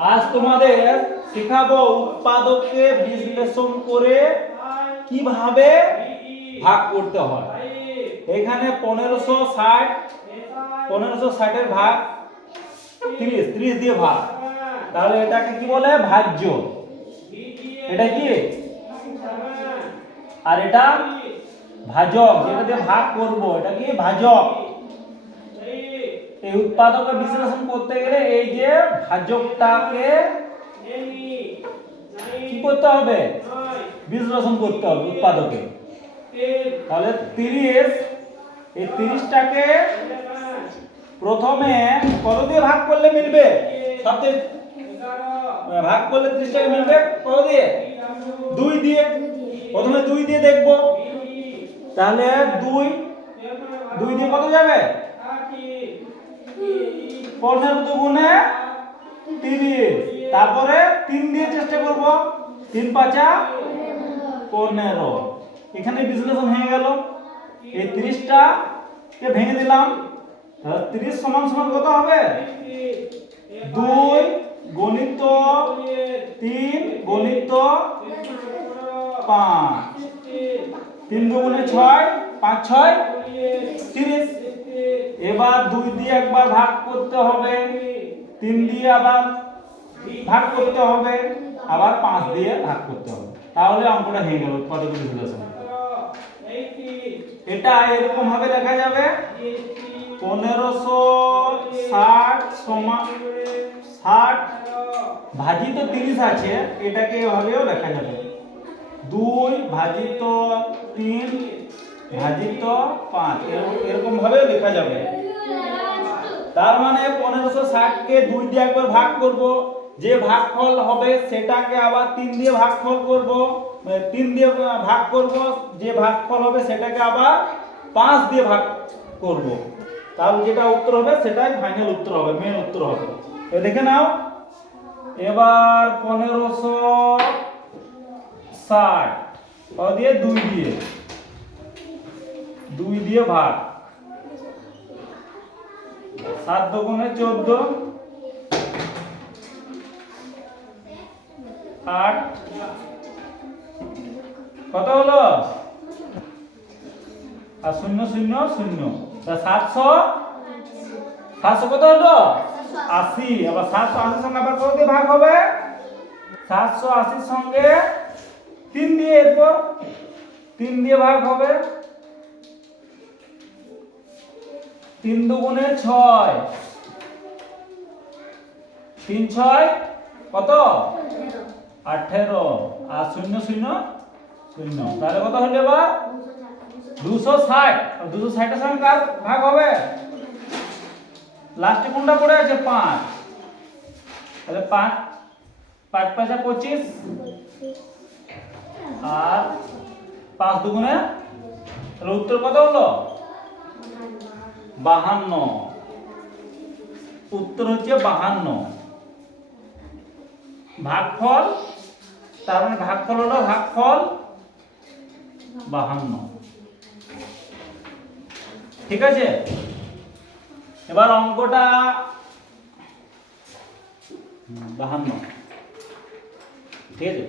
আজ তোমাদের শেখাবো উৎপাদককে বিশ্লেষণ করে কীভাবে ভাগ করতে হয়। এখানে পনেরোশো ষাট, পনেরোশো ষাটের ভাগ, তিরিশ তিরিশ দিয়ে ভাগ। তাহলে এটাকে কি বলে? ভাজ্য। এটা কি? আর এটা ভাজক, যেটা দিয়ে ভাগ করব। এটা কি? ভাজক। এই উৎপাদকের বিশ্লেষণ করতে ভাজকটাকে কি করতে হবে বিশ্লেষণ করতে হবে উৎপাদকে তাহলে তিরিশ এই তিরিশটাকে প্রথমে কত দিয়ে ভাগ করলে মিলবে ভাগ করলে তিরিশটাকে মিলবে কত দিয়ে দুই দিয়ে প্রথমে দুই দিয়ে দেখব তাহলে দুই দুই দিয়ে কত যাবে পনেরো দুগুণে তিরিশ তারপরে তিন দিয়ে চেষ্টা করব। তিন পাঁচা পনেরো। এখানে বিশ্লেষণ হয়ে গেল। এই তিরিশটা ভেঙে দিলাম? তিরিশ সমান সমান কত হবে? দুই গণিত তিন গণিত পাঁচ। তিন দুগুণে ছয়, পাঁচ ছয়, তিরিশ। এবার দুই দিয়ে একবার ভাগ করতে হবে। তিন দিয়ে আবার ভাগ করতে হবে, আবার পাঁচ দিয়ে ভাগ করতে হবে। তাহলে অঙ্কটা হয়ে গেল উৎপাদক বিশ্লেষণ এটা এরকম ভাবে লেখা যাবে, পনেরোশো ষাট সমান ষাট ভাজিত তিরিশ আছে, এটাকে এভাবেও লেখা যাবে। দুই ভাজিত তিন ভাজিত পাঁচ, এরকম- এরকম ভাবে লেখা যাবে। তার মানে পনেরোশো ষাটকে দুই দিয়ে একবার ভাগ করব। যে ভাগফল হবে সেটাকে আবার তিন দিয়ে ভাগফল করব। তিন দিয়ে ভাগ করব, যে ভাগফল হবে সেটাকে আবার পাঁচ দিয়ে ভাগ করব। তাহলে যেটা উত্তর হবে সেটাই ফাইনাল উত্তর হবে মেন উত্তর হবে। তো দেখে নাও। এবার পনেরোশো ষাট। দিয়ে দুই দিয়ে। দুই দিয়ে ভাগ। সাত দুগুণে চোদ্দ। আট। কত হলো? আর শূন্য শূন্য শূন্য। সাতশো? সাতশো কত হলো? আশি। আবার সাতশো আশির সঙ্গে আবার কত ভাগ হবে? সাতশো আশির সঙ্গে তিন দিয়ে এরপর তিন দিয়ে ভাগ হবে। তিন দুগুণে ছয়। তিন ছয়, কত? আঠেরো। আর শূন্য শূন্য শূন্য। তাহলে কত হলো এবার? দুশো ষাট। দুশো ষাটের সঙ্গে কার ভাগ হবে? লাস্টে কোনটা পড়ে আছে? পাঁচ। তাহলে পাঁচ পাঁচ পাঁচা পঁচিশ। আর পাঁচ দুগুণে, তাহলে উত্তর কত হলো? বাহান্ন। উত্তর হচ্ছে বাহান্ন। ভাগফল, তার মানে ভাগফল হলো ভাগফল বাহান্ন। ঠিক আছে? এবার অঙ্কটা বাহান্ন। ঠিক আছে?